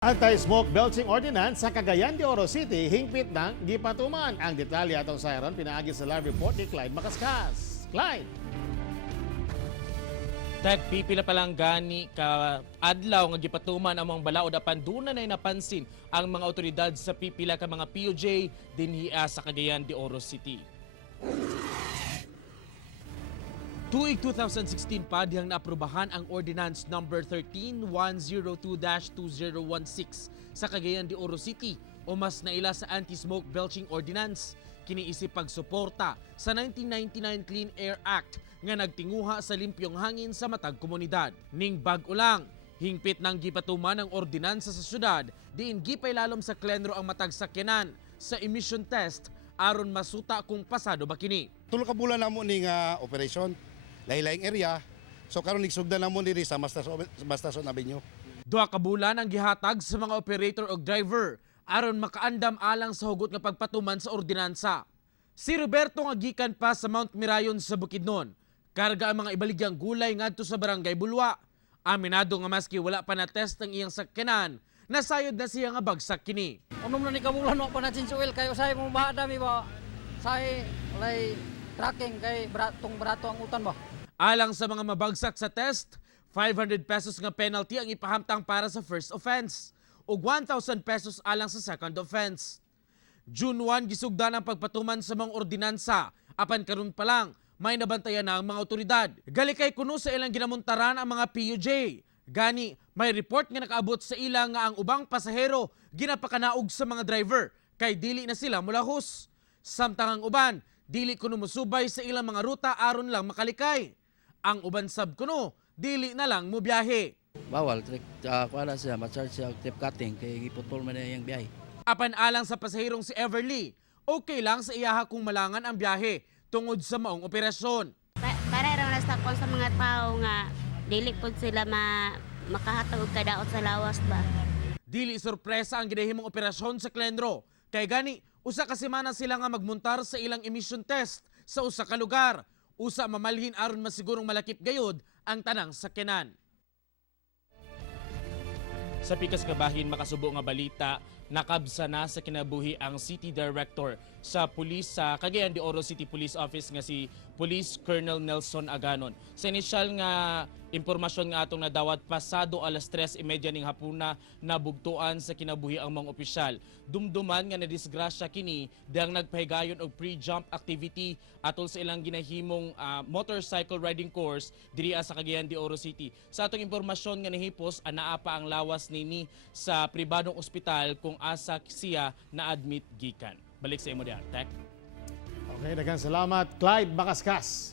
Anti-smoke belching ordinance sa Cagayan de Oro City hingpit ng gipatuman. Ang detalye atong sayron pinaagi sa live report ni Clyde Macascas. Clyde! Pipila pa lang gani ka adlaw nga gipatuman ang mga balaod apan duna nay napansin ang mga otoridad sa pipila ka mga POJ dinhi sa Cagayan de Oro City. Tuig 2016 pa dihang naaprubahan ang Ordinance Number 13102-2016 sa Cagayan de Oro City o mas naila sa Anti-Smoke Belching Ordinance. Kiniisip pagsuporta sa 1999 Clean Air Act nga nagtinguha sa limpyong hangin sa matag komunidad. Ning bag-o lang, hingpit ng gipatuman ang ordinansa sa syudad diin gipay lalom sa klenro ang matag sakyanan sa emission test aron masuta kung pasado ba kini. Tulo ka bulan namo ning operation. Lahi-lahing area. So karon nigsugdan namo diri sa Mastason Avenue. Duha ka bulan ang gihatag sa mga operator o driver aron makaandam alang sa hugot nga pagpatuman sa ordinansa. Si Roberto nga gikan pa sa Mount Mirayon sa Bukidnon. Karga ang mga ibaligyang gulay ngadto sa Barangay Bulwa. Aminado nga maski wala pa na test ang iyang sakyanan, nasayod na siya nga bagsak kini. Unom na ni kabulan mo pa natin suwil kayo say mong dami ba say lay tracking kay barato ang utan ba. Alang sa mga mabagsak sa test, 500 pesos nga penalty ang ipahamtang para sa first offense ug 1,000 pesos alang sa second offense. June 1 gisugdan ang pagpatuman sa mga ordinansa apan karon pa lang may nabantayan na ang mga otoridad. Galikay kuno sa ilang ginamuntaran ang mga PUJ. Gani may report nga nakaabot sa ilang nga ang ubang pasahero ginapakanaog sa mga driver kay dili na sila mulahos. Samtang ang uban dili kuno musubay sa ilang mga ruta aron lang makalikay. Ang uban sab kuno dili na lang mo biyahe. Bawal kuana siya ma-charge siya trip cutting kay giputol man iyang biyahe. Apan alang sa pasaherong si Everly, okay lang sa iyaha kung malangan ang biyahe tungod sa maong operasyon. Para raw nastakon sa mga tao nga dili pud sila makahatag og kadaot sa lawas ba. Dili sorpresa ang ginahimong operasyon sa Klenro. Kay gani, usa ka semana sila nga magmuntar sa ilang emission test sa usa ka lugar. Usa mamalhin aron masigurong malakip gayod ang tanang sakyanan. Sa pikas nga bahin makasubo nga balita, nakabsa na sa kinabuhi ang City Director sa Pulis sa Cagayan de Oro City Police Office nga si Police Colonel Nelson Aganon. Sa inisyal nga impormasyon nga atong nadawat pasado alas 3:30 ning hapuna nabugtuan sa kinabuhi ang mga opisyal. Dumduman nga nadisgrasya kini dahang nagpahigayon og pre-jump activity atol sa ilang ginahimong motorcycle riding course diri sa Cagayan de Oro City. Sa atong impormasyon nga nahipos anaa pa ang lawas nini sa pribadong ospital kung asa siya na-admit gikan. Balik sa imo diha, Tek. Okay, daghang salamat Clyde Macascas.